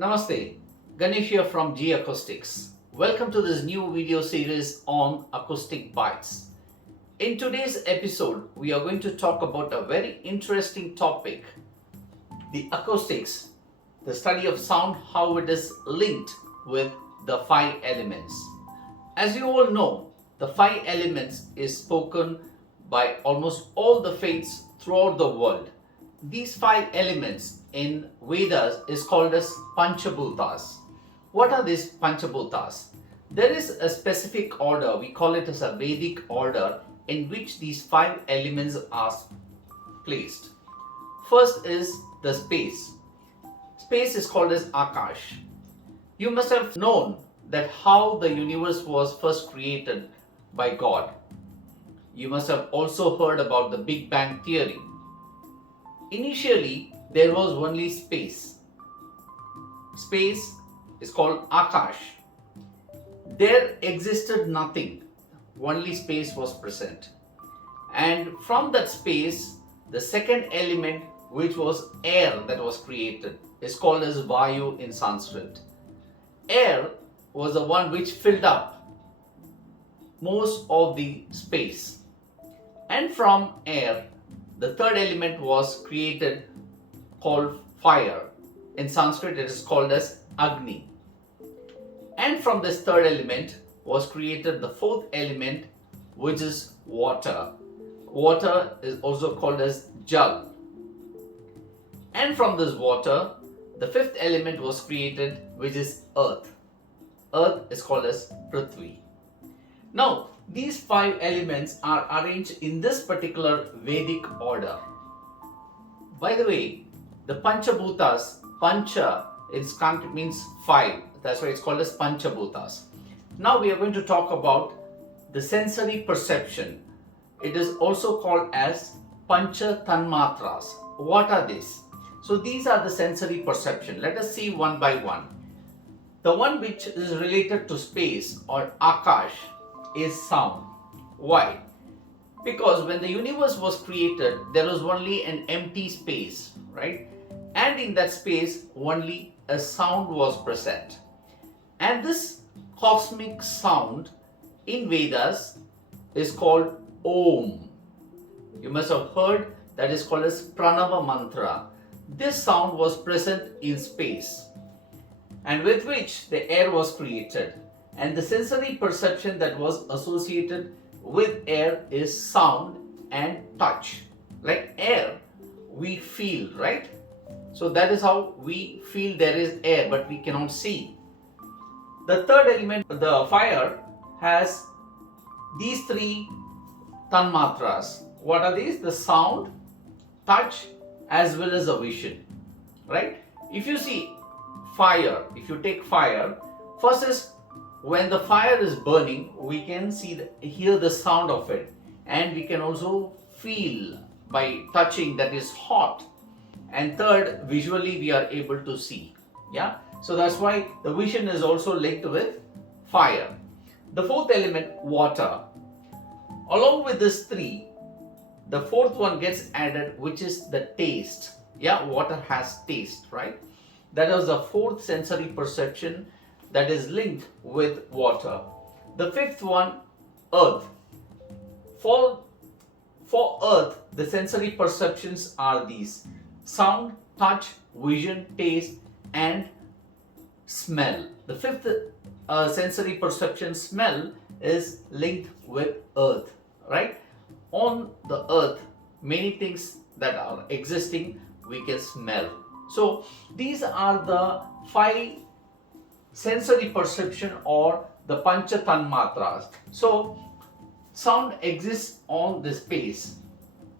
Namaste, Ganesh here from G-Acoustics. Welcome to this new video series on acoustic bites. In today's episode, we are going to talk about a very interesting topic, the acoustics, the study of sound, how it is linked with the five elements. As you all know, the five elements is spoken by almost all the faiths throughout the world. These five elements in Vedas is called as Pancha Bhutas. What are these Pancha Bhutas? There is a specific order, we call it as a Vedic order, in which these five elements are placed. First is the space. Space is called as Akash. You must have known that how the universe was first created by God. You must have also heard about the Big Bang theory. Initially, there was only space. Space is called Akash. There existed nothing. Only space was present. And from that space, the second element, which was air that was created, is called as Vayu in Sanskrit. Air was the one which filled up most of the space. And from air, the third element was created called fire. In Sanskrit, it is called as Agni. And from this third element was created the fourth element, which is water. Water is also called as Jal. And from this water, the fifth element was created, which is earth. Earth is called as Prithvi. Now, these five elements are arranged in this particular Vedic order. By the way, the Pancha Bhutas, Pancha means five. That's why it's called as Pancha Bhutas. Now we are going to talk about the sensory perception. It is also called as Pancha Tanmatras. What are these? So these are the sensory perception. Let us see one by one. The one which is related to space or Akash is sound. Why? Because when the universe was created, there was only an empty space, right? And in that space, only a sound was present. And this cosmic sound in Vedas is called Om. You must have heard that is called as Pranava Mantra. This sound was present in space, and with which the air was created. And the sensory perception that was associated with air is sound and touch. Like air, we feel, right? So that is how we feel there is air, but we cannot see. The third element, the fire, has these three tanmatras. What are these? The sound, touch, as well as the vision, right? If you see fire, if you take fire, first is when the fire is burning, we can hear the sound of it, and we can also feel by touching that is hot. And third, visually we are able to see. Yeah, so that's why the vision is also linked with fire. The fourth element, water. Along with these three, the fourth one gets added, which is the taste. Yeah, water has taste, right? That is the fourth sensory perception that is linked with water. The fifth one, earth. For earth, the sensory perceptions are these: sound, touch, vision, taste, and smell. The fifth sensory perception, smell, is linked with earth, right? On the earth, many things that are existing, we can smell. So these are the five sensory perception or the Pancha Tanmatras. So sound exists on the space.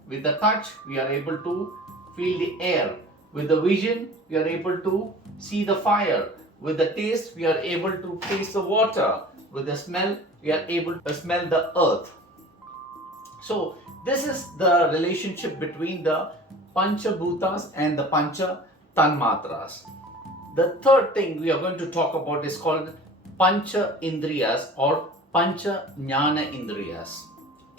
With the touch, we are able to feel the air. With the vision, we are able to see the fire. With the taste, we are able to taste the water. With the smell, we are able to smell the earth. So this is the relationship between the Pancha Bhutas and the Pancha Tanmatras. The third thing we are going to talk about is called Pancha Indriyas or Pancha Jnana Indriyas.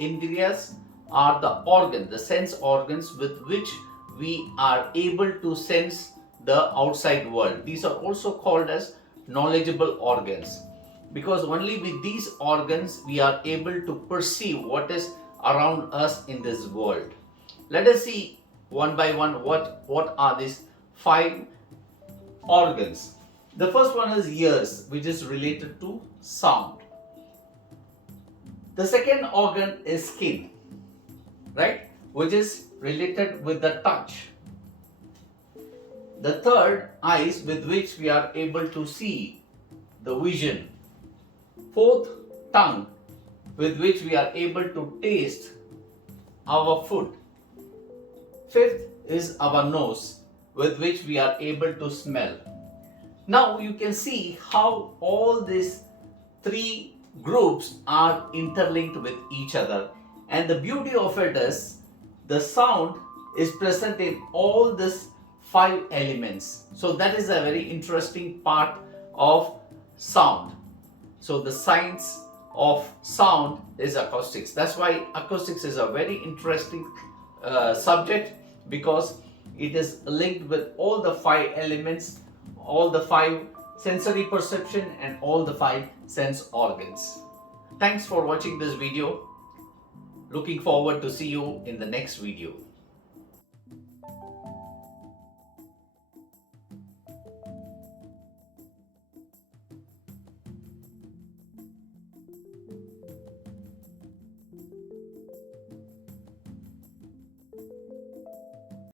Indriyas are the organs, the sense organs with which we are able to sense the outside world. These are also called as knowledgeable organs, because only with these organs we are able to perceive what is around us in this world. Let us see one by one what are these 5 organs. The first one is ears, which is related to sound. The second organ is skin, right, which is related with the touch. The third, eyes, with which we are able to see, the vision. Fourth, tongue, with which we are able to taste our food. Fifth is our nose, with which we are able to smell. Now you can see how all these 3 groups are interlinked with each other, and the beauty of it is the sound is present in all these 5 elements. So that is a very interesting part of sound. So the science of sound is acoustics. That's why acoustics is a very interesting subject, because it is linked with all the 5 elements, all the 5 sensory perception and all the 5 sense organs. Thanks for watching this video. Looking forward to see you in the next video.